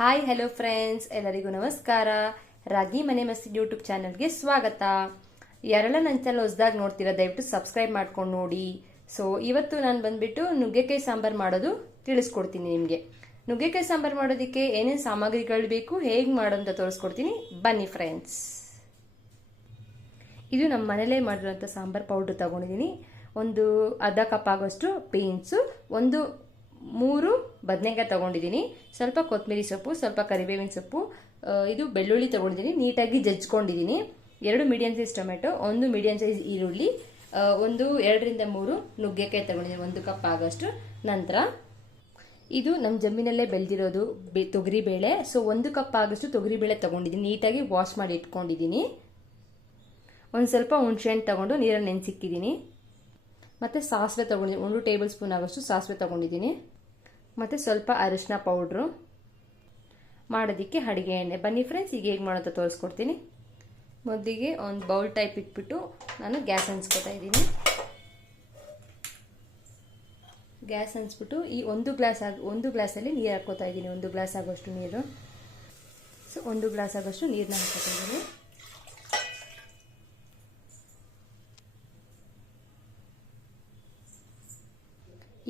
Hi hello friends ಎಲ್ಲರಿಗೂ ನಮಸ್ಕಾರ. ರಾಗಿ ಮನೆ ಮಸ್ತಿ ಯೂಟ್ಯೂಬ್ ಚಾನಲ್ಗೆ ಸ್ವಾಗತ. ಯಾರೆಲ್ಲ ನನ್ನ ಚಾನಲ್ ಹೊಸದಾಗಿ ನೋಡ್ತೀರಾ, ದಯವಿಟ್ಟು ಸಬ್ಸ್ಕ್ರೈಬ್ ಮಾಡ್ಕೊಂಡು ನೋಡಿ. ಸೊ ಇವತ್ತು ನಾನು ಬಂದ್ಬಿಟ್ಟು ನುಗ್ಗೆಕಾಯಿ ಸಾಂಬಾರು ಮಾಡೋದು ತಿಳಿಸ್ಕೊಡ್ತೀನಿ ನಿಮಗೆ. ನುಗ್ಗೆಕಾಯಿ ಸಾಂಬಾರು ಮಾಡೋದಕ್ಕೆ ಏನೇನು ಸಾಮಗ್ರಿಗಳು ಬೇಕು, ಹೇಗೆ ಅಂತ ತೋರಿಸ್ಕೊಡ್ತೀನಿ. ಬನ್ನಿ ಫ್ರೆಂಡ್ಸ್ ಇದು ನಮ್ಮ ಮನೇಲೇ ಮಾಡಿರೋಂಥ ಸಾಂಬಾರು ಪೌಡ್ರ್ ತಗೊಂಡಿದ್ದೀನಿ ಒಂದು ಅರ್ಧ ಕಪ್ ಆಗೋಷ್ಟು ಬೀನ್ಸು ಒಂದು ಮೂರು ಬದನೆಕಾಯಿ ತಗೊಂಡಿದ್ದೀನಿ ಸ್ವಲ್ಪ ಕೊತ್ತಂಬರಿ ಸೊಪ್ಪು, ಸ್ವಲ್ಪ ಕರಿಬೇವಿನ ಸೊಪ್ಪು ಇದು ಬೆಳ್ಳುಳ್ಳಿ ತಗೊಂಡಿದ್ದೀನಿ ನೀಟಾಗಿ ಜಜ್ಕೊಂಡಿದ್ದೀನಿ ಎರಡು ಮೀಡಿಯಂ ಸೈಜ್ ಟೊಮೆಟೊ, ಒಂದು ಮೀಡಿಯಂ ಸೈಜ್ ಈರುಳ್ಳಿ ಒಂದು ಎರಡರಿಂದ ಮೂರು ನುಗ್ಗೆಕಾಯಿ ತಗೊಂಡಿದ್ದೀನಿ ಒಂದು ಕಪ್ ಆಗೋಷ್ಟು ನಂತರ ಇದು ನಮ್ಮ ಜಮೀನಲ್ಲೇ ಬೆಳೆದಿರೋದು ಬೆ, ತೊಗರಿಬೇಳೆ. ಸೊ ಒಂದು ಕಪ್ ಆಗೋಷ್ಟು ತೊಗರಿಬೇಳೆ ತಗೊಂಡಿದ್ದೀನಿ ನೀಟಾಗಿ ವಾಶ್ ಮಾಡಿ ಇಟ್ಕೊಂಡಿದ್ದೀನಿ ಒಂದು ಸ್ವಲ್ಪ ಹುಣಸೆಹಣ್ಣು ತಗೊಂಡು ನೀರಲ್ಲಿ ನೆನೆಸಿಕ್ಕಿದ್ದೀನಿ ಮತ್ತು ಸಾಸಿವೆ ತೊಗೊಂಡಿದ್ದೀನಿ ಒಂದು ಟೇಬಲ್ ಸ್ಪೂನ್ ಆಗೋಷ್ಟು ಸಾಸಿವೆ ತೊಗೊಂಡಿದ್ದೀನಿ ಮತ್ತು ಸ್ವಲ್ಪ ಅರಿಶಿನ ಪೌಡ್ರು ಮಾಡೋದಕ್ಕೆ ಅಡುಗೆ ಎಣ್ಣೆ. ಬನ್ನಿ ಫ್ರೆಂಡ್ಸ್ ಈಗ ಹೇಗೆ ಮಾಡೋದು ತೋರಿಸ್ಕೊಡ್ತೀನಿ. ಮೊದಲಿಗೆ ಒಂದು ಬೌಲ್ ಟೈಪ್ ಇಟ್ಬಿಟ್ಟು ನಾನು ಗ್ಯಾಸ್ ಹಂಚ್ಕೊತಾ ಇದ್ದೀನಿ. ಗ್ಯಾಸ್ ಹಂಚ್ಬಿಟ್ಟು ಈ ಒಂದು ಗ್ಲಾಸ್ ಆಗ, ಒಂದು ಗ್ಲಾಸಲ್ಲಿ ನೀರು ಹಾಕ್ಕೋತಾ ಇದ್ದೀನಿ. ಒಂದು ಗ್ಲಾಸ್ ಆಗೋಷ್ಟು ನೀರು. ಸೊ, ಒಂದು ಗ್ಲಾಸ್ ಆಗೋಷ್ಟು ನೀರನ್ನ ಹಾಕ್ಕೋತಾ ಇದ್ದೀನಿ.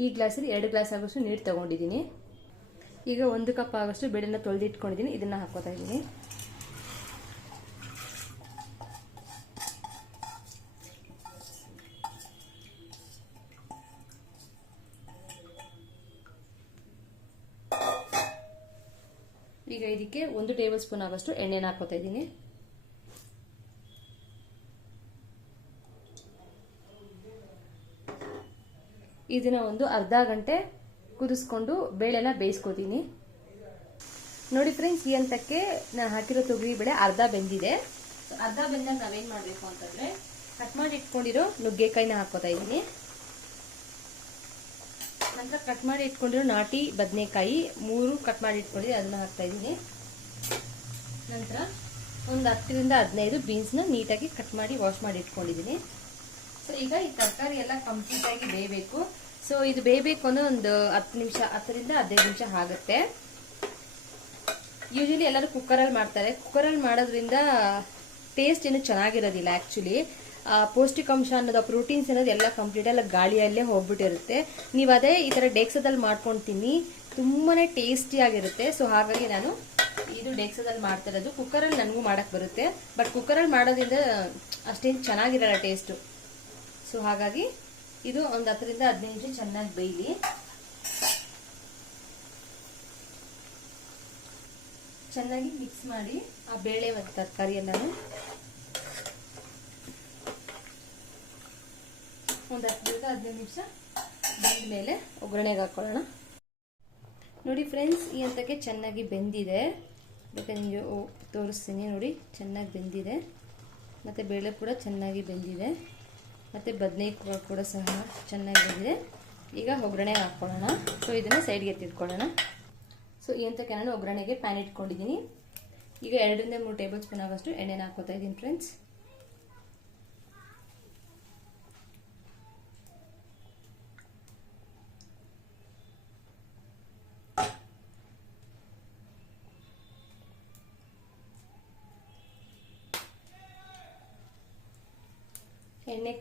ಈ ಗ್ಲಾಸಲ್ಲಿ ಎರಡು ಗ್ಲಾಸ್ ಆಗೋಷ್ಟು ನೀರು ತಗೊಂಡಿದ್ದೀನಿ. ಈಗ ಒಂದು ಕಪ್ ಆಗೋಷ್ಟು ಬೆಳೆನ ತೊಳೆದಿಟ್ಕೊಂಡಿದ್ದೀನಿ. ಇದನ್ನು ಹಾಕೋತಾ ಇದ್ದೀನಿ. ಈಗ ಇದಕ್ಕೆ ಒಂದು ಟೇಬಲ್ ಸ್ಪೂನ್ ಆಗೋಷ್ಟು ಎಣ್ಣೆನ ಹಾಕೋತಾ ಇದ್ದೀನಿ. ಇದನ್ನ ಒಂದು ಅರ್ಧ ಗಂಟೆ ಕುದಿಸ್ಕೊಂಡು ಬೇಳೆನ ಬೇಯಿಸ್ಕೋತೀನಿ. ನೋಡಿ ಫ್ರೆಂಡ್ಸ್, ಈ ಹಂತಕ್ಕೆ ನಾನು ಹಾಕಿರೋ ತೊಗರಿ ಬೇಳೆ ಅರ್ಧ ಬೆಂದಿದೆ. ಅರ್ಧ ಬೆಂದಾಗ ನಾವೇನ್ ಮಾಡಬೇಕು ಅಂತಂದ್ರೆ ಕಟ್ ಮಾಡಿ ಇಟ್ಕೊಂಡಿರೋ ನುಗ್ಗೆಕಾಯಿನ ಹಾಕೋತಾ ಇದ್ದೀನಿ. ನಂತರ ಕಟ್ ಮಾಡಿ ಇಟ್ಕೊಂಡಿರೋ ನಾಟಿ ಬದನೆಕಾಯಿ ಮೂರು ಕಟ್ ಮಾಡಿ ಇಟ್ಕೊಂಡಿದ್ದೀನಿ, ಅದನ್ನ ಹಾಕ್ತಾ ಇದ್ದೀನಿ. ನಂತರ ಒಂದು ಹತ್ತರಿಂದ ಹದಿನೈದು ಬೀನ್ಸ್ನ ನೀಟಾಗಿ ಕಟ್ ಮಾಡಿ ವಾಶ್ ಮಾಡಿ ಇಟ್ಕೊಂಡಿದ್ದೀನಿ. ಸೊ ಈಗ ಈ ತರಕಾರಿ ಎಲ್ಲ ಕಂಪ್ಲೀಟ್ ಆಗಿ ಬೇಯಬೇಕು. ಸೊ ಇದು ಬೇಯಬೇಕು ಅಂದ್ರೆ ಒಂದು ಹತ್ತು ನಿಮಿಷ, ಹತ್ತರಿಂದ ಹದಿನೈದು ನಿಮಿಷ ಆಗುತ್ತೆ. ಯೂಶಲಿ ಎಲ್ಲರೂ ಕುಕ್ಕರಲ್ಲಿ ಮಾಡ್ತಾರೆ. ಕುಕ್ಕರಲ್ಲಿ ಮಾಡೋದ್ರಿಂದ ಟೇಸ್ಟ್ ಏನು ಚೆನ್ನಾಗಿರೋದಿಲ್ಲ ಆ್ಯಕ್ಚುಲಿ ಪೌಷ್ಟಿಕಾಂಶ ಅನ್ನೋದು ಪ್ರೋಟೀನ್ಸ್ ಅನ್ನೋದು ಎಲ್ಲ ಕಂಪ್ಲೀಟ್ ಎಲ್ಲ ಗಾಳಿಯಲ್ಲೇ ಹೋಗ್ಬಿಟ್ಟಿರುತ್ತೆ. ನೀವು ಅದೇ ಈ ಥರ ಡೇಕ್ಸದಲ್ಲಿ ಮಾಡ್ಕೊಂಡು ತಿನ್ನಿ ತುಂಬಾ ಟೇಸ್ಟಿಯಾಗಿರುತ್ತೆ ಸೊ ಹಾಗಾಗಿ ನಾನು ಇದು ಡೇಕ್ಸದಲ್ಲಿ ಮಾಡ್ತಾ ಇರೋದು. ಕುಕ್ಕರಲ್ಲಿ ನನಗೂ ಮಾಡೋಕ್ಕೆ ಬರುತ್ತೆ. ಬಟ್ ಕುಕ್ಕರಲ್ಲಿ ಮಾಡೋದ್ರಿಂದ ಅಷ್ಟೇನು ಚೆನ್ನಾಗಿರಲ್ಲ ಟೇಸ್ಟು ಸೊ ಹಾಗಾಗಿ ಇದು ಒಂದು ಹತ್ತರಿಂದ ಹದಿನೈದು ನಿಮಿಷ ಚೆನ್ನಾಗಿ ಬೇಯಲಿ. ಚೆನ್ನಾಗಿ ಮಿಕ್ಸ್ ಮಾಡಿ ಆ ಬೇಳೆ ಮತ್ತು ತರಕಾರಿ ಎಲ್ಲಾನು. ಒಂದು ಹತ್ತರಿಂದ ಹದಿನೈದು ನಿಮಿಷ ಬೆಂದ ಮೇಲೆ ಒಗ್ಗರಣೆಗೆ ಹಾಕೊಳ್ಳೋಣ. ನೋಡಿ ಫ್ರೆಂಡ್ಸ್, ಈ ಹಂತಕ್ಕೆ ಚೆನ್ನಾಗಿ ಬೆಂದಿದೆ. ಬೇಕಾದ್ರೆ ನಿಮಗೆ ತೋರಿಸ್ತೀನಿ ನೋಡಿ, ಚೆನ್ನಾಗಿ ಬೆಂದಿದೆ. ಮತ್ತು ಬೇಳೆ ಕೂಡ ಚೆನ್ನಾಗಿ ಬೆಂದಿದೆ. ಮತ್ತು ಬದನೇಕಾಯಿ ಕೂಡ ಸಹ ಚೆನ್ನಾಗಿ ಬಂದಿದೆ. ಈಗ ಒಗ್ಗರಣೆ ಹಾಕ್ಕೊಳ್ಳೋಣ ಸೊ ಇದನ್ನು ಸೈಡ್ಗೆ ಎತ್ತಿಟ್ಕೊಳ್ಳೋಣ. ಸೊ ಈ ಅಂತಕ್ಕೆ ನಾನು ಒಗ್ಗರಣೆಗೆ ಪ್ಯಾನ್ ಇಟ್ಕೊಂಡಿದ್ದೀನಿ. ಈಗ ಎರಡರಿಂದ ಮೂರು ಟೇಬಲ್ ಸ್ಪೂನ್ ಆಗೋಷ್ಟು ಎಣ್ಣೆನ ಹಾಕೋತಾ ಇದ್ದೀನಿ ಫ್ರೆಂಡ್ಸ್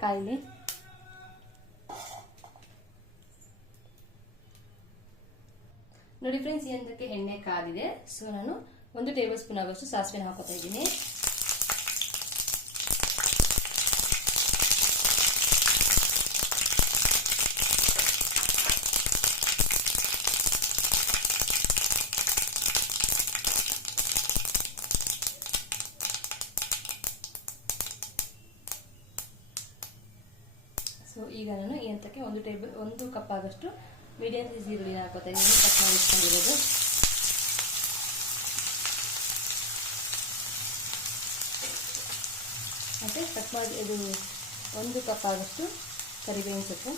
ಕಾಯಿಲಿ ನೋಡಿ ಫ್ರೆಂಡ್ಸ್ ಈ ಎಣ್ಣೆ ಕಾದಿದೆ. ಸೊ ನಾನು ಒಂದು ಟೇಬಲ್ ಸ್ಪೂನ್ ಆಗೋಷ್ಟು ಸಾಸಿವೆ ಹಾಕೋತಾ ಇದ್ದೀನಿ ಸೊ ಈಗ ಒಂದು ಟೇಬಲ್, ಒಂದು ಕಪ್ ಆದಷ್ಟು ಮೀಡಿಯಂ ಸೈಜ್ ಈರುಳ್ಳಿನ ಹಾಕೋತಾ ಇದ್ದೀನಿ ಕಟ್ ಮಾಡಿ ಇಟ್ಕೊಂಡಿರೋದು. ಮತ್ತು ಕಟ್ ಮಾಡಿ, ಇದು ಒಂದು ಕಪ್ ಆದಷ್ಟು ಕರಿಬೇವಿನ ಸೊಪ್ಪು.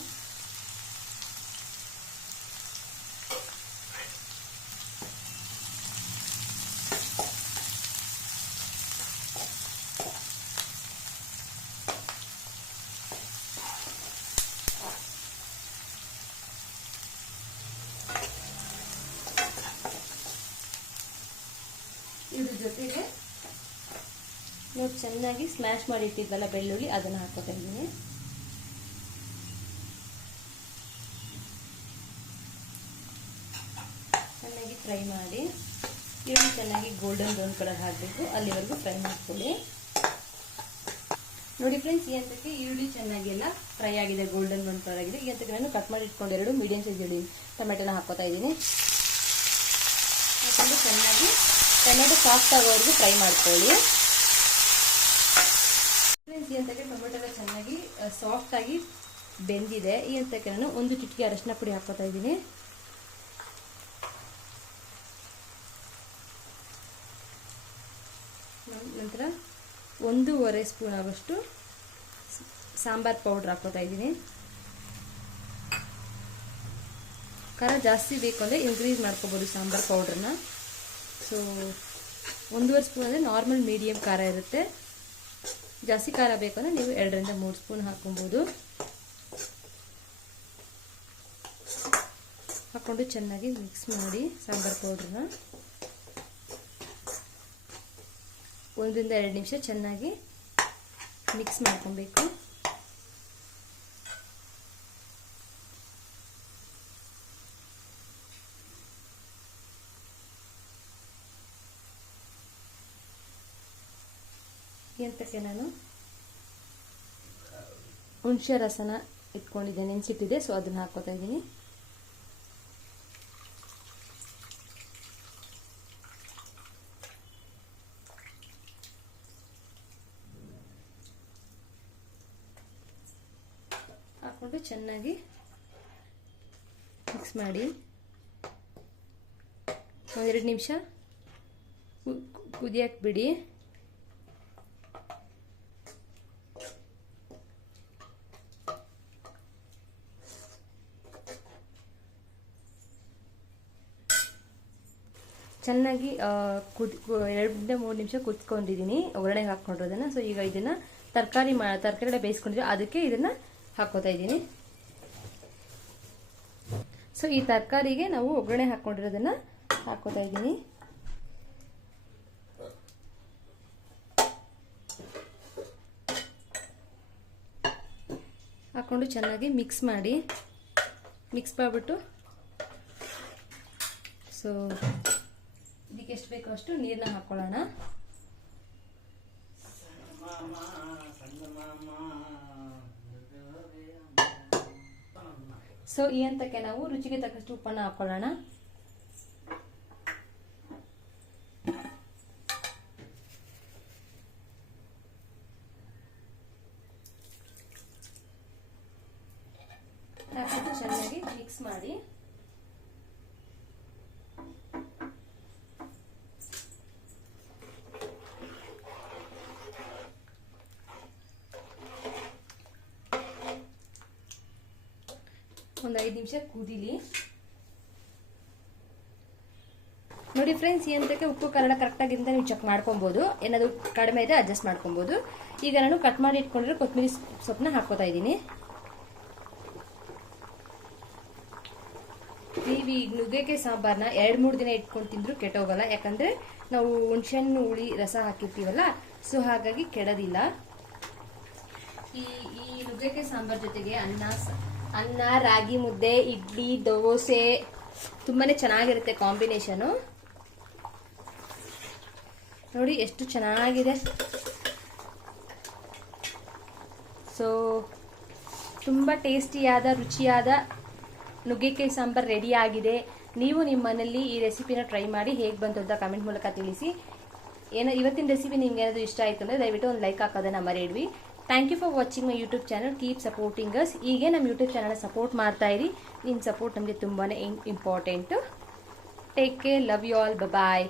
ನೋಡಿ ಚೆನ್ನಾಗಿ ಸ್ಮ್ಯಾಶ್ ಮಾಡಿ ಇಟ್ಟಿದ್ದಲ್ಲ ಬೆಳ್ಳುಳ್ಳಿ, ಅದನ್ನು ಹಾಕೋತಾ ಇದ್ದೀನಿ. ಚೆನ್ನಾಗಿ ಫ್ರೈ ಮಾಡಿ. ಈರುಳ್ಳಿ ಚೆನ್ನಾಗಿ ಗೋಲ್ಡನ್ ಬ್ರೌನ್ ಕಲರ್ ಹಾಕಬೇಕು ಅಲ್ಲಿವರೆಗೂ ಫ್ರೈ ಮಾಡ್ಕೊಳ್ಳಿ. ನೋಡಿ ಫ್ರೆಂಡ್ಸ್ ಈ ಹಂತಕ್ಕೆ ಈರುಳ್ಳಿ ಚೆನ್ನಾಗಿ ಎಲ್ಲ ಫ್ರೈ ಆಗಿದೆ ಗೋಲ್ಡನ್ ಬ್ರೌನ್ ಕಲರ್ ಆಗಿದೆ. ಈ ಹಂತಕ್ಕೆ ನಾನು ಕಟ್ ಮಾಡಿ ಇಟ್ಕೊಂಡು ಎರಡು ಮೀಡಿಯಂ ಸೈಜ್ ಹೇಳಿ ಟೊಮೆಟೊನ ಹಾಕೋತಾ ಇದ್ದೀನಿ. ಹಾಕೊಂಡು ಚೆನ್ನಾಗಿ ಟೊಮೆಟೊ ಸಾಫ್ಟ್ ಆಗೋವರೆಗೂ ಫ್ರೈ ಮಾಡ್ಕೊಳ್ಳಿ ಫ್ರೆಂಡ್ಸ್ ಈ ಹಂತಕ್ಕೆ ಟೊಮೆಟೊ ಚೆನ್ನಾಗಿ ಸಾಫ್ಟ್ ಆಗಿ ಬೆಂದಿದೆ. ಈ ಹಂತಕ್ಕೆ ನಾನು ಒಂದು ಚಿಟಿಕೆ ಅರಶಿನ ಪುಡಿ ಹಾಕೋತಾ ಇದ್ದೀನಿ. ನಂತರ ಒಂದೂವರೆ ಸ್ಪೂನ್ ಆಗೋಷ್ಟು ಸಾಂಬಾರ್ ಪೌಡ್ರ್ ಹಾಕೋತಾ ಇದ್ದೀನಿ. ಖಾರ ಜಾಸ್ತಿ ಬೇಕು ಅಂದರೆ ಇನ್ಕ್ರೀಸ್ ಮಾಡ್ಕೋಬೋದು ಸಾಂಬಾರ್ ಪೌಡ್ರನ್ನ ಸೊ ಒಂದೂವರೆ ಸ್ಪೂನ್ ಅಂದರೆ ನಾರ್ಮಲ್ ಮೀಡಿಯಮ್ ಖಾರ ಇರುತ್ತೆ. ಜಾಸ್ತಿ ಖಾರ ಬೇಕಂದ್ರೆ ನೀವು ಎರಡರಿಂದ ಮೂರು ಸ್ಪೂನ್ ಹಾಕೊಬೋದು ಹಾಕ್ಕೊಂಡು ಚೆನ್ನಾಗಿ ಮಿಕ್ಸ್ ಮಾಡಿ ಸಾಂಬಾರು ಪೌಡ್ರನ್ನ ಒಂದರಿಂದ ಎರಡು ನಿಮಿಷ ಚೆನ್ನಾಗಿ ಮಿಕ್ಸ್ ಮಾಡ್ಕೊಬೇಕು. ಎಂತಕ್ಕೆ ನಾನು ಹುಣಸೆ ರಸನ ಇಟ್ಕೊಂಡಿದ್ದೆ ನೆನೆಸಿಟ್ಟಿದೆ ಸೊ ಅದನ್ನ ಹಾಕೋತಾ ಇದ್ದೀನಿ. ಹಾಕೊಂಡು ಚೆನ್ನಾಗಿ ಮಿಕ್ಸ್ ಮಾಡಿ. ಒಂದೆರಡು ನಿಮಿಷ ಕುದಿಯಕ್ಕೆ ಬಿಡಿ. ಚೆನ್ನಾಗಿ ಕುದ್ ಎರಡರಿಂದ ಮೂರು ನಿಮಿಷ ಕುದ್ಕೊಂಡಿದ್ದೀನಿ ಒಗ್ಗರಣೆಗೆ ಹಾಕ್ಕೊಂಡಿರೋದನ್ನು. ಸೊ ಈಗ ಇದನ್ನು ತರಕಾರಿ ಮಾ ತರಕಾರಿಗಳೇ ಬೇಯಿಸ್ಕೊಂಡಿದ್ವಿ. ಅದಕ್ಕೆ ಇದನ್ನು ಹಾಕೋತಾ ಇದ್ದೀನಿ. ಸೊ ಈ ತರಕಾರಿಗೆ ನಾವು ಒಗ್ಗರಣೆ ಹಾಕ್ಕೊಂಡಿರೋದನ್ನು ಹಾಕೋತಾ ಇದ್ದೀನಿ. ಹಾಕ್ಕೊಂಡು ಚೆನ್ನಾಗಿ ಮಿಕ್ಸ್ ಮಾಡಿ ಮಿಕ್ಸ್ ಮಾಡಿಬಿಟ್ಟು ಸೊ ಬೇಕೋ ಅಷ್ಟು ನೀರನ್ನ ಹಾಕೊಳ್ಳೋಣ. ಸೊ ಈ ಹಂತಕ್ಕೆ ನಾವು ರುಚಿಗೆ ತಕ್ಕಷ್ಟು ಉಪ್ಪನ್ನ ಹಾಕೊಳ್ಳೋಣ. ಚೆನ್ನಾಗಿ ಮಿಕ್ಸ್ ಮಾಡಿ. ಒಂದು ಐದು ನಿಮಿಷ ಕುದಿಲಿ. ನೋಡಿ ಫ್ರೆಂಡ್ಸ್ ಏನಂತಕ್ಕೆ ಉಪ್ಪು ಕನ್ನಡ ಕರೆಕ್ಟಾಗಿಂದ ನೀವು ಚೆಕ್ ಮಾಡ್ಕೊಬೋದು. ಏನಾದರೂ ಕಡಿಮೆ ಇದೆ ಅಡ್ಜಸ್ಟ್ ಮಾಡ್ಕೊಬೋದು. ಈಗ ನಾನು ಕಟ್ ಮಾಡಿ ಇಟ್ಕೊಂಡಿರೋ ಕೊತ್ತಂಬರಿ ಸೊಪ್ಪನ್ನ ಹಾಕೋತಾ ಇದ್ದೀನಿ. ನೀವು ಈಗ ನುಗ್ಗೆಕಾಯಿ ಸಾಂಬಾರ್ನ ಎರಡು ಮೂರು ದಿನ ಇಟ್ಕೊಂಡು ತಿಂದ್ರು ಕೆಟ್ಟೋಗಲ್ಲ. ಯಾಕಂದ್ರೆ ನಾವು ಹುಣಸೆಹಣ್ಣು, ಹುಳಿ, ರಸ ಹಾಕಿರ್ತೀವಲ್ಲ, ಸೊ ಹಾಗಾಗಿ ಕೆಡೋದಿಲ್ಲ. ಈ ಈ ನುಗ್ಗೆಕಾಯಿ ಸಾಂಬಾರ್ ಜೊತೆಗೆ ಅನ್ನ ಅನ್ನ, ರಾಗಿ ಮುದ್ದೆ, ಇಡ್ಲಿ, ದೋಸೆ. ತುಂಬಾನೇ ಚೆನ್ನಾಗಿರುತ್ತೆ ಕಾಂಬಿನೇಷನು. ನೋಡಿ, ಎಷ್ಟು ಚೆನ್ನಾಗಿದೆ. ಸೊ ತುಂಬ ಟೇಸ್ಟಿಯಾದ, ರುಚಿಯಾದ ನುಗ್ಗೆಕಾಯಿ ಸಾಂಬಾರ್ ರೆಡಿ ಆಗಿದೆ. ನೀವು ನಿಮ್ಮ ಮನೇಲಿ ಈ ರೆಸಿಪಿನ ಟ್ರೈ ಮಾಡಿ ಹೇಗೆ ಬಂತು ಅಂತ ಕಮೆಂಟ್ ಮೂಲಕ ತಿಳಿಸಿ. ಏನೋ, ಇವತ್ತಿನ ರೆಸಿಪಿ ನಿಮ್ಗೆ ಏನಾದರೂ ಇಷ್ಟ ಆಯಿತು ಅಂದರೆ ದಯವಿಟ್ಟು ಒಂದು ಲೈಕ್ ಹಾಕೋದನ್ನು ಮರೆಯಿಡ್ವಿ thank you for watching my YouTube channel keep supporting us ಹೀಗೆ ನಮ್ಮ ಯೂಟ್ಯೂಬ್ ಚಾನಲ್ ಸಪೋರ್ಟ್ ಮಾಡ್ತಾ ಇರಿ. ನಿಮ್ಮ ಸಪೋರ್ಟ್ ನಮಗೆ ತುಂಬಾ important take care love you all bye